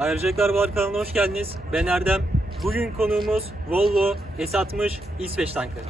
Ayrıcalıklar Var kanalına hoş geldiniz. Ben Erdem. Bugün konuğumuz Volvo S60 İsveç tankı.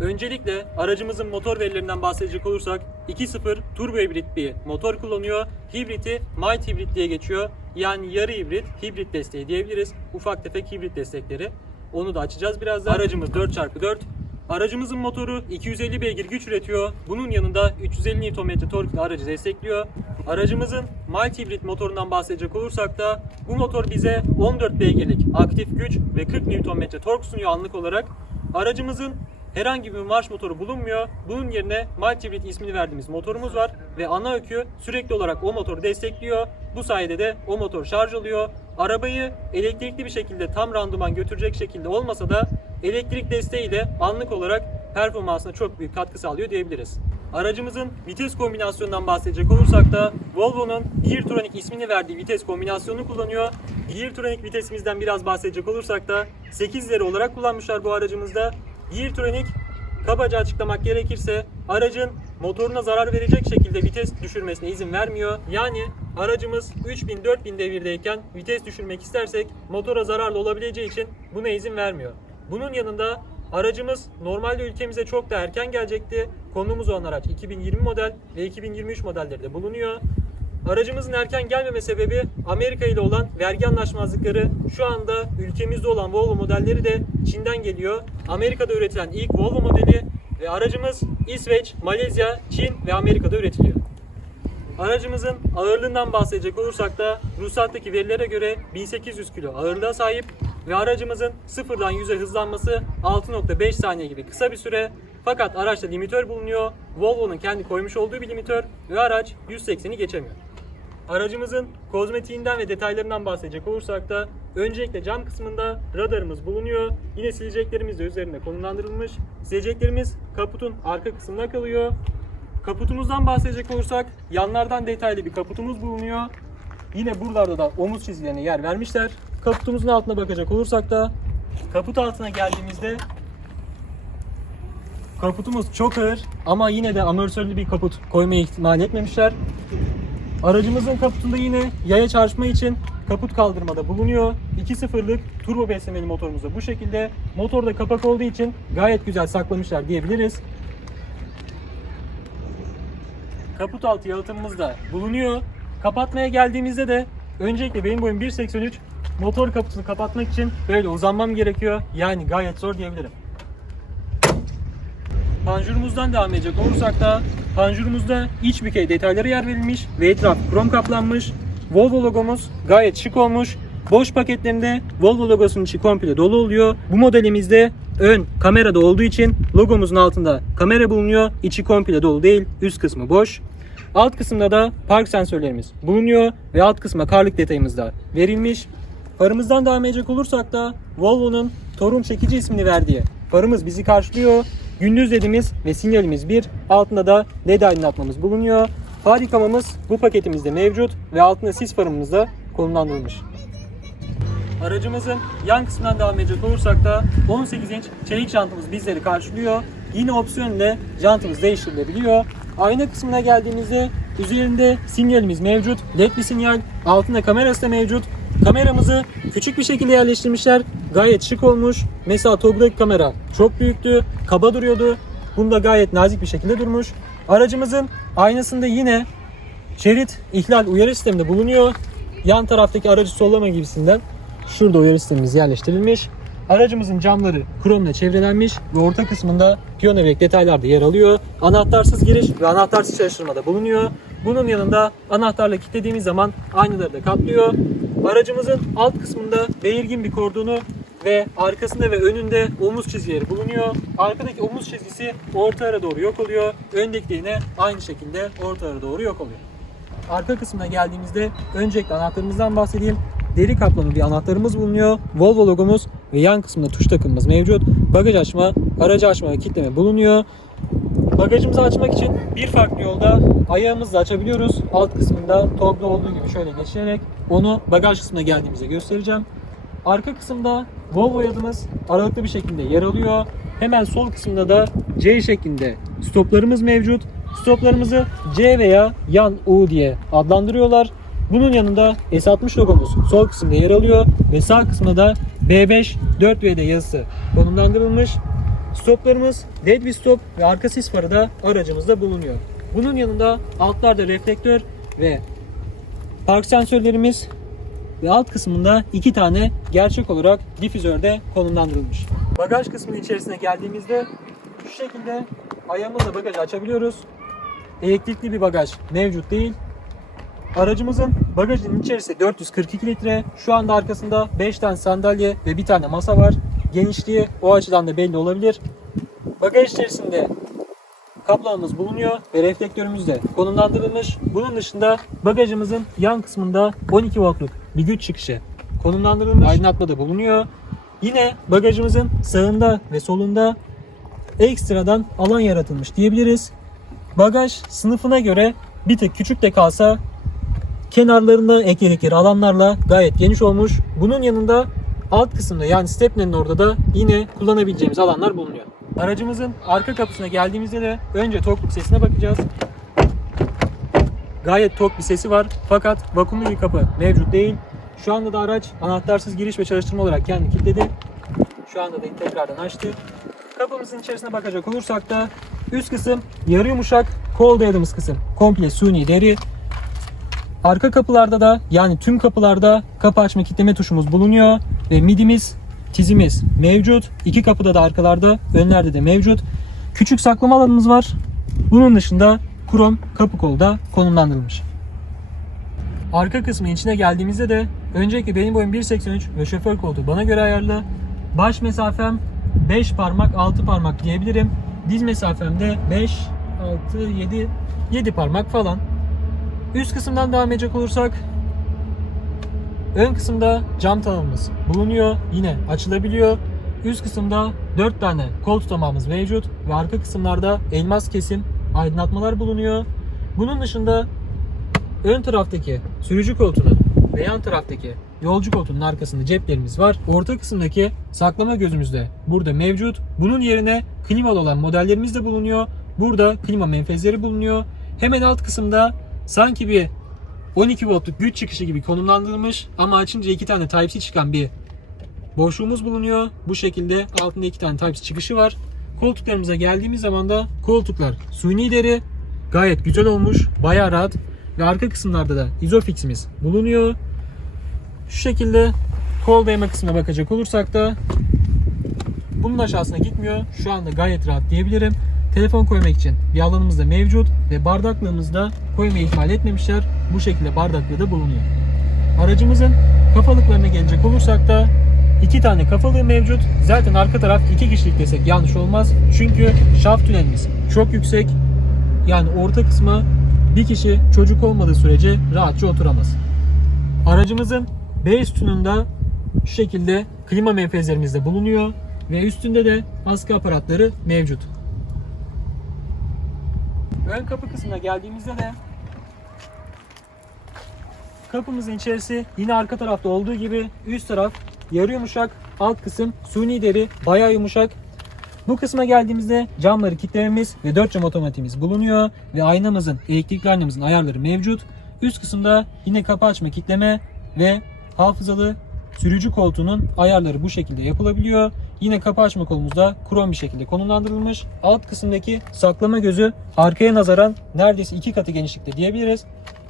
Öncelikle aracımızın motor verilerinden bahsedecek olursak 2.0 turbo hibrit bir motor kullanıyor. Hibriti mild hibrit diye geçiyor. Yani yarı hibrit, hibrit desteği diyebiliriz. Ufak tefek hibrit destekleri. Onu da açacağız birazdan. Aracımız 4x4. Aracımızın motoru 250 beygir güç üretiyor. Bunun yanında 350 Nm torkla aracı destekliyor. Aracımızın mild hibrit motorundan bahsedecek olursak da bu motor bize 14 beygirlik aktif güç ve 40 Nm tork sunuyor anlık olarak. Aracımızın herhangi bir marş motoru bulunmuyor. Bunun yerine mild hibrit ismini verdiğimiz motorumuz var ve ana ökü sürekli olarak o motoru destekliyor. Bu sayede de o motor şarj oluyor. Arabayı elektrikli bir şekilde tam randıman götürecek şekilde olmasa da elektrik desteğiyle anlık olarak performansına çok büyük katkı sağlıyor diyebiliriz. Aracımızın vites kombinasyonundan bahsedecek olursak da Volvo'nun Geartronic ismini verdiği vites kombinasyonunu kullanıyor. Geartronic vitesimizden biraz bahsedecek olursak da 8 ileri olarak kullanmışlar bu aracımızda. Geartronic kabaca açıklamak gerekirse aracın motoruna zarar verecek şekilde vites düşürmesine izin vermiyor. Yani aracımız 3000-4000 devirdeyken vites düşürmek istersek motora zararlı olabileceği için buna izin vermiyor. Bunun yanında aracımız normalde ülkemize çok da erken gelecekti. Konumuz olan araç 2020 model ve 2023 modelleri de bulunuyor. Aracımızın erken gelmeme sebebi Amerika ile olan vergi anlaşmazlıkları. Şu anda ülkemizde olan Volvo modelleri de Çin'den geliyor. Amerika'da üretilen ilk Volvo modeli ve aracımız İsveç, Malezya, Çin ve Amerika'da üretiliyor. Aracımızın ağırlığından bahsedecek olursak da ruhsattaki verilere göre 1800 kilo ağırlığa sahip ve aracımızın sıfırdan 100'e hızlanması 6.5 saniye gibi kısa bir süre. Fakat araçta limitör bulunuyor. Volvo'nun kendi koymuş olduğu bir limitör ve araç 180'i geçemiyor. Aracımızın kozmetiğinden ve detaylarından bahsedecek olursak da öncelikle cam kısmında radarımız bulunuyor. Yine sileceklerimiz de üzerinde konumlandırılmış. Sileceklerimiz kaputun arka kısmında kalıyor. Kaputumuzdan bahsedecek olursak yanlardan detaylı bir kaputumuz bulunuyor. Yine buralarda da omuz çizgilerine yer vermişler. Kaputumuzun altına bakacak olursak da kaput altına geldiğimizde kaputumuz çok ağır ama yine de amortisörlü bir kaput koymaya ihtimal etmemişler. Aracımızın kaputunda yine yaya çarpma için kaput kaldırmada bulunuyor. 2.0'lık turbo beslemeli motorumuz da bu şekilde. Motorda kapak olduğu için gayet güzel saklamışlar diyebiliriz. Kaput altı yalıtımımız da bulunuyor. Kapatmaya geldiğimizde de öncelikle benim boyum 1.83 motor kaputunu kapatmak için böyle uzanmam gerekiyor. Yani gayet zor diyebilirim. Panjurumuzdan devam edecek olursak da panjurumuzda iç bükey detayları yer verilmiş ve etraf krom kaplanmış. Volvo logomuz gayet şık olmuş. Boş paketlerinde Volvo logosunun içi komple dolu oluyor. Bu modelimizde ön kamerada olduğu için logomuzun altında kamera bulunuyor. İçi komple dolu değil, üst kısmı boş. Alt kısımda da park sensörlerimiz bulunuyor ve alt kısma karlık detayımız da verilmiş. Farımızdan devam edecek olursak da Volvo'nun Torun çekici ismini verdiği farımız bizi karşılıyor. Gündüz ledimiz ve sinyalimiz bir. Altında da led aydınlatmamız bulunuyor. Far yıkamamız bu paketimizde mevcut ve altında sis farımız da konumlandırılmış. Aracımızın yan kısmından devam edecek olursak da 18 inç çelik jantımız bizleri karşılıyor. Yine opsiyon ile jantımız değiştirilebiliyor. Ayna kısmına geldiğimizde üzerinde sinyalimiz mevcut. LED bir sinyal. Altında kamerası da mevcut. Kameramızı küçük bir şekilde yerleştirmişler. Gayet şık olmuş. Mesela Togg'daki kamera çok büyüktü. Kaba duruyordu. Bunda gayet nazik bir şekilde durmuş. Aracımızın aynasında yine şerit ihlal uyarı sisteminde bulunuyor. Yan taraftaki aracı sollama gibisinden şurada uyarı sistemimiz yerleştirilmiş. Aracımızın camları kromla çevrelenmiş ve orta kısmında piyano ve detaylar da yer alıyor. Anahtarsız giriş ve anahtarsız çalıştırmada bulunuyor. Bunun yanında anahtarla kilitlediğimiz zaman aynaları da kaplıyor. Aracımızın alt kısmında belirgin bir kordonu ve arkasında ve önünde omuz çizgileri bulunuyor. Arkadaki omuz çizgisi orta ara doğru yok oluyor. Öndeki de yine aynı şekilde orta ara doğru yok oluyor. Arka kısmına geldiğimizde öncelikle anahtarımızdan bahsedeyim. Deri kaplama bir anahtarımız bulunuyor. Volvo logomuz ve yan kısmında tuş takımımız mevcut. Bagaj açma, aracı açma ve kilitleme bulunuyor. bagajımızı açmak için bir farklı yolda ayağımızla açabiliyoruz. Alt kısmında torklu olduğu gibi şöyle geçirerek onu bagaj kısmına geldiğimizde göstereceğim. Arka kısımda Volvo yazımız aralıklı bir şekilde yer alıyor. Hemen sol kısımda da C şeklinde stoplarımız mevcut. Stoplarımızı C veya yan U diye adlandırıyorlar. Bunun yanında S60 logomuz sol kısımda yer alıyor ve sağ kısmında da B5 4V'de yazısı konumlandırılmış. Stoplarımız bir stop ve arka sis farı da aracımızda bulunuyor. Bunun yanında altlarda reflektör ve park sensörlerimiz ve alt kısmında iki tane gerçek olarak difüzörde konumlandırılmış. Bagaj kısmının içerisine geldiğimizde şu şekilde ayağımızla bagajı açabiliyoruz. Elektrikli bir bagaj mevcut değil. Aracımızın bagajının içerisi 442 litre. Şu anda arkasında 5 tane sandalye ve bir tane masa var. Genişliği o açıdan da belli olabilir. Bagaj içerisinde kaplamamız bulunuyor ve reflektörümüz de konumlandırılmış. Bunun dışında bagajımızın yan kısmında 12 voltluk bir güç çıkışı konumlandırılmış. Aydınlatma da bulunuyor. Yine bagajımızın sağında ve solunda ekstradan alan yaratılmış diyebiliriz. Bagaj sınıfına göre bir tık küçük de kalsa kenarlarında ekledikleri alanlarla gayet geniş olmuş. Bunun yanında alt kısımda yani stepnenin orada da yine kullanabileceğimiz alanlar bulunuyor. Aracımızın arka kapısına geldiğimizde de önce tork sesine bakacağız. Gayet tok bir sesi var fakat vakumlu bir kapı mevcut değil. Şu anda da araç anahtarsız giriş ve çalıştırma olarak kendini kilitledi. Şu anda da tekrardan açtı. Kapımızın içerisine bakacak olursak da üst kısım yarı yumuşak, kol dayadığımız kısım komple suni deri. Arka kapılarda da yani tüm kapılarda kapı açma kilitleme tuşumuz bulunuyor ve midimiz, tizimiz mevcut. İki kapıda da arkalarda, önlerde de mevcut. Küçük saklama alanımız var. Bunun dışında krom kapı kolu da konumlandırılmış. Arka kısmın içine geldiğimizde de önceki benim boyum 1.83 ve şoför koltuğu bana göre ayarlı. Baş mesafem 5 parmak 6 parmak diyebilirim. Diz mesafem de 5, 6, 7, 7 parmak falan. Üst kısımdan devam edecek olursak ön kısımda cam tavanımız bulunuyor. Yine açılabiliyor. Üst kısımda 4 tane kol tutamağımız mevcut ve arka kısımlarda elmas kesim aydınlatmalar bulunuyor. Bunun dışında ön taraftaki sürücü koltuğunun ve yan taraftaki yolcu koltuğunun arkasında ceplerimiz var. Orta kısımdaki saklama gözümüz de burada mevcut. Bunun yerine klimalı olan modellerimiz de bulunuyor. Burada klima menfezleri bulunuyor. Hemen alt kısımda sanki bir 12 voltluk güç çıkışı gibi konumlandırılmış ama açınca iki tane Type-C çıkan bir boşluğumuz bulunuyor. Bu şekilde altında iki tane Type-C çıkışı var. Koltuklarımıza geldiğimiz zaman da koltuklar suni deri gayet güzel olmuş. Bayağı rahat. Ve arka kısımlarda da izofiximiz bulunuyor. Şu şekilde kol dayama kısmına bakacak olursak da bunun aşağısına gitmiyor. Şu anda gayet rahat diyebilirim. Telefon koymak için bir alanımız da mevcut ve bardaklığımızı da koymayı ihmal etmemişler. Bu şekilde bardaklığı da bulunuyor. Aracımızın kafalıklarına gelecek olursak da iki tane kafalığı mevcut. Zaten arka taraf iki kişilik desek yanlış olmaz. Çünkü şaft tünelimiz çok yüksek. Yani orta kısma bir kişi çocuk olmadığı sürece rahatça oturamaz. Aracımızın B sütununda şu şekilde klima menfezlerimiz de bulunuyor ve üstünde de askı aparatları mevcut. Ön kapı kısmına geldiğimizde de kapımızın içerisi yine arka tarafta olduğu gibi üst taraf yarı yumuşak, alt kısım suni deri, bayağı yumuşak. Bu kısma geldiğimizde camları kilitlememiz ve 4 cam otomatiğimiz bulunuyor ve aynamızın, elektrikli aynamızın ayarları mevcut. Üst kısımda yine kapı açma kilitleme ve hafızalı sürücü koltuğunun ayarları bu şekilde yapılabiliyor. Yine kapı açma kolumuzda krom bir şekilde konumlandırılmış. Alt kısımdaki saklama gözü arkaya nazaran neredeyse iki katı genişlikte diyebiliriz.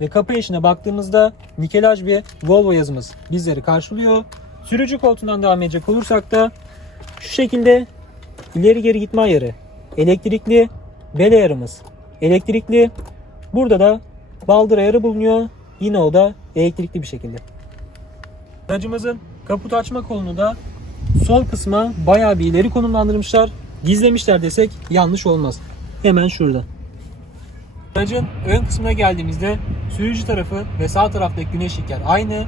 Ve kapı eşine baktığımızda nikelaj bir Volvo yazımız bizleri karşılıyor. Sürücü koltuğundan devam edecek olursak da şu şekilde ileri geri gitme ayarı, elektrikli bel ayarımız, elektrikli. Burada da baldır ayarı bulunuyor. Yine o da elektrikli bir şekilde. Aracımızın kaput açma kolunu da sol kısma bayağı bir ileri konumlandırmışlar. Gizlemişler desek yanlış olmaz. Hemen şurada. Aracın ön kısmına geldiğimizde sürücü tarafı ve sağ taraftaki güneşlikler aynı.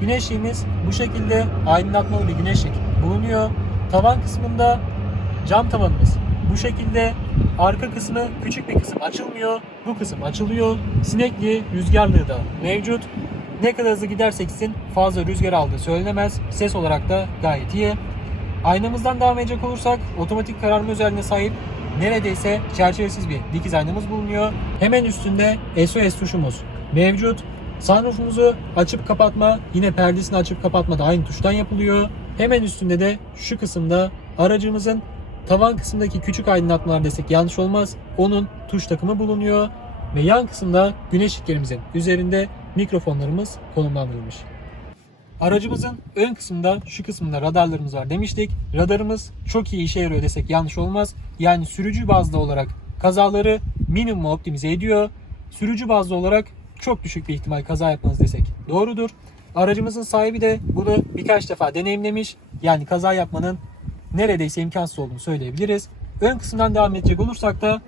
Güneşliğimiz bu şekilde aydınlatmalı bir güneşlik bulunuyor. Tavan kısmında cam tavanımız bu şekilde arka kısmı küçük bir kısım açılmıyor. Bu kısım açılıyor. Sinekli rüzgarlığı da mevcut. Ne kadar hızlı gidersek gitsin fazla rüzgar aldığı söylenemez. Ses olarak da gayet iyi. Aynamızdan devam edecek olursak otomatik kararma özelliğine sahip neredeyse çerçevesiz bir dikiz aynamız bulunuyor. Hemen üstünde SOS tuşumuz mevcut. Sunroofumuzu açıp kapatma yine perdesini açıp kapatma da aynı tuştan yapılıyor. Hemen üstünde de şu kısımda aracımızın tavan kısmındaki küçük aydınlatmalar desek yanlış olmaz. Onun tuş takımı bulunuyor. Ve yan kısımda güneş ışıklarımızın üzerinde mikrofonlarımız konumlandırılmış. Aracımızın ön kısmında şu kısmında radarlarımız var demiştik. Radarımız çok iyi işe yarıyor desek yanlış olmaz. Yani sürücü bazlı olarak kazaları minimum optimize ediyor. Sürücü bazlı olarak çok düşük bir ihtimal kaza yapmanız desek doğrudur. Aracımızın sahibi de bunu birkaç defa deneyimlemiş. Yani kaza yapmanın neredeyse imkansız olduğunu söyleyebiliriz. Ön kısımdan devam edecek olursak da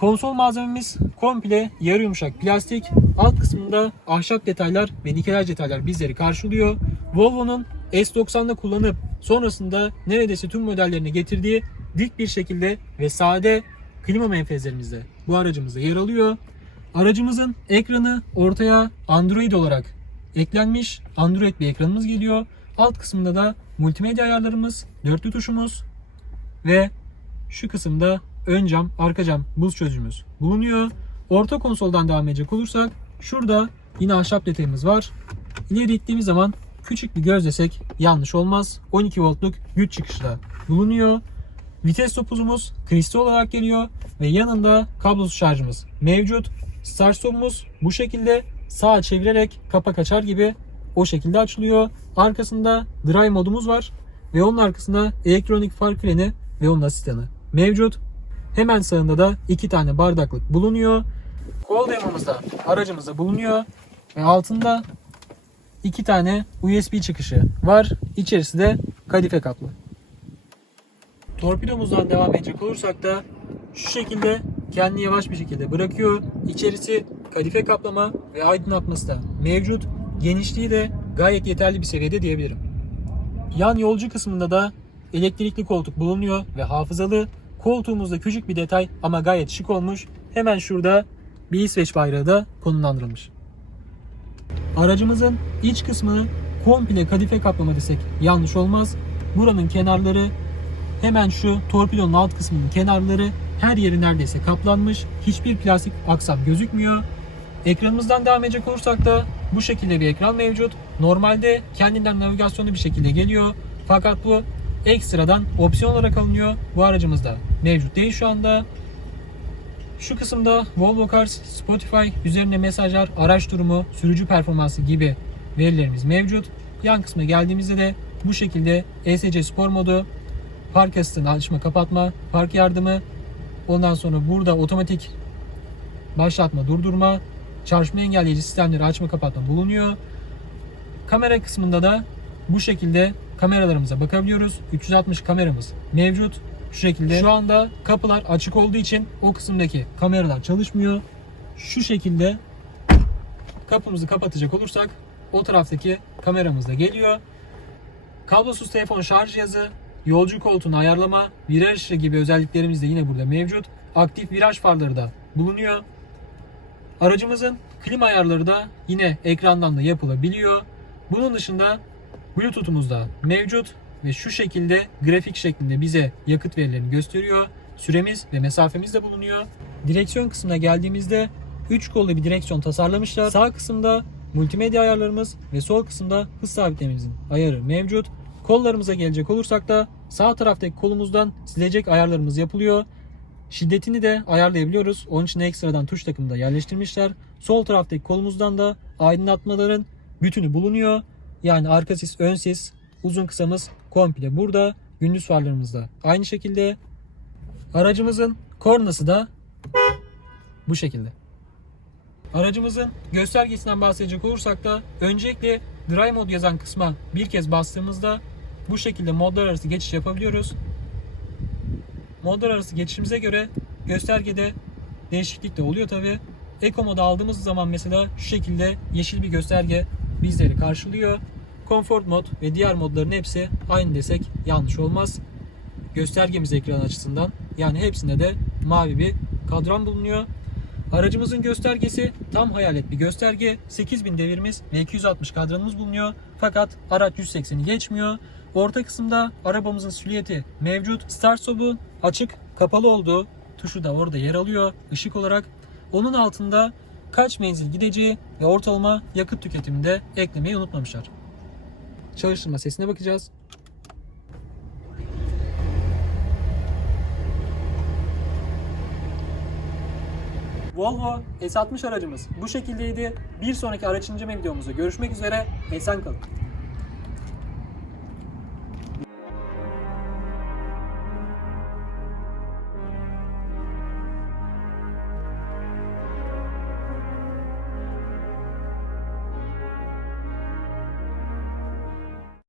Konsol malzememiz komple yarı yumuşak plastik. Alt kısmında ahşap detaylar ve nikelaj detaylar bizleri karşılıyor. Volvo'nun S90'da kullanıp sonrasında neredeyse tüm modellerine getirdiği dik bir şekilde ve sade klima menfezlerimiz de bu aracımızda yer alıyor. Aracımızın ekranı ortaya Android olarak eklenmiş. Android bir ekranımız geliyor. Alt kısmında da multimedya ayarlarımız, dörtlü tuşumuz ve şu kısımda ön cam, arka cam buz çözücümüz bulunuyor. Orta konsoldan devam edecek olursak şurada yine ahşap detayımız var. İleri ittiğimiz zaman küçük bir göz desek yanlış olmaz. 12 voltluk güç çıkışı da bulunuyor. Vites topuzumuz kristal olarak geliyor ve yanında kablosuz şarjımız mevcut. Start stopumuz bu şekilde sağa çevirerek kapak açar gibi o şekilde açılıyor. Arkasında drive modumuz var ve onun arkasında elektronik far freni ve onun asistanı mevcut. Hemen sağında da iki tane bardaklık bulunuyor. Kol dayamamız da aracımızda bulunuyor. Ve altında iki tane USB çıkışı var. İçerisi de kadife kaplı. Torpidomuzdan devam edecek olursak da şu şekilde kendini yavaş bir şekilde bırakıyor. İçerisi kadife kaplama ve aydınlatması da mevcut. Genişliği de gayet yeterli bir seviyede diyebilirim. Yan yolcu kısmında da elektrikli koltuk bulunuyor ve hafızalı. Koltuğumuzda küçük bir detay ama gayet şık olmuş. Hemen şurada bir İsveç bayrağı da konumlandırılmış. Aracımızın iç kısmını komple kadife kaplama desek yanlış olmaz. Buranın kenarları hemen şu torpidonun alt kısmının kenarları her yeri neredeyse kaplanmış. Hiçbir plastik aksam gözükmüyor. Ekranımızdan devam edecek olursak da bu şekilde bir ekran mevcut. Normalde kendinden navigasyonlu bir şekilde geliyor. Fakat bu ekstradan opsiyon olarak alınıyor. Bu aracımızda mevcut değil şu anda. Şu kısımda Volvo Cars, Spotify, üzerine mesajlar, araç durumu, sürücü performansı gibi verilerimiz mevcut. Yan kısma geldiğimizde de bu şekilde ESC spor modu, park asistanı açma kapatma, park yardımı, ondan sonra burada otomatik başlatma durdurma, çarpma engelleyici sistemleri açma kapatma bulunuyor. Kamera kısmında da bu şekilde kameralarımıza bakabiliyoruz. 360 kameramız mevcut. Şu şekilde. Şu anda kapılar açık olduğu için o kısımdaki kameralar çalışmıyor. Şu şekilde kapımızı kapatacak olursak o taraftaki kameramız da geliyor. Kablosuz telefon şarj cihazı, yolcu koltuğunu ayarlama, viraj ışığı gibi özelliklerimiz de yine burada mevcut. Aktif viraj farları da bulunuyor. Aracımızın klima ayarları da yine ekrandan da yapılabiliyor. Bunun dışında Bluetooth'umuz da mevcut ve şu şekilde grafik şeklinde bize yakıt verilerini gösteriyor. Süremiz ve mesafemiz de bulunuyor. Direksiyon kısmına geldiğimizde 3 kollu bir direksiyon tasarlamışlar. Sağ kısımda multimedya ayarlarımız ve sol kısımda hız sabitlememizin ayarı mevcut. Kollarımıza gelecek olursak da sağ taraftaki kolumuzdan silecek ayarlarımız yapılıyor. Şiddetini de ayarlayabiliyoruz. Onun için ekstradan tuş takımı da yerleştirmişler. Sol taraftaki kolumuzdan da aydınlatmaların bütünü bulunuyor. Yani arka sis, ön sis, uzun kısamız komple burada. Gündüz farlarımız da aynı şekilde. Aracımızın kornası da bu şekilde. Aracımızın göstergesinden bahsedecek olursak da öncelikle Drive Mode yazan kısma bir kez bastığımızda bu şekilde modlar arası geçiş yapabiliyoruz. Modlar arası geçişimize göre göstergede değişiklik de oluyor tabi. Eco modu aldığımız zaman mesela şu şekilde yeşil bir gösterge bizleri karşılıyor. Comfort mod ve diğer modların hepsi aynı desek yanlış olmaz. Göstergemiz ekran açısından yani hepsinde de mavi bir kadran bulunuyor. Aracımızın göstergesi tam hayalet bir gösterge. 8000 devirimiz ve 260 kadranımız bulunuyor. Fakat araç 180'i geçmiyor. Orta kısımda arabamızın silüeti mevcut. Start stop'u açık, kapalı olduğu tuşu da orada yer alıyor ışık olarak. Onun altında kaç menzil gideceği ve ortalama yakıt tüketimini de eklemeyi unutmamışlar. Çalıştırma sesine bakacağız. Volvo S60 aracımız bu şekildeydi. Bir sonraki araç inceleme videomuzda görüşmek üzere. Esen kalın.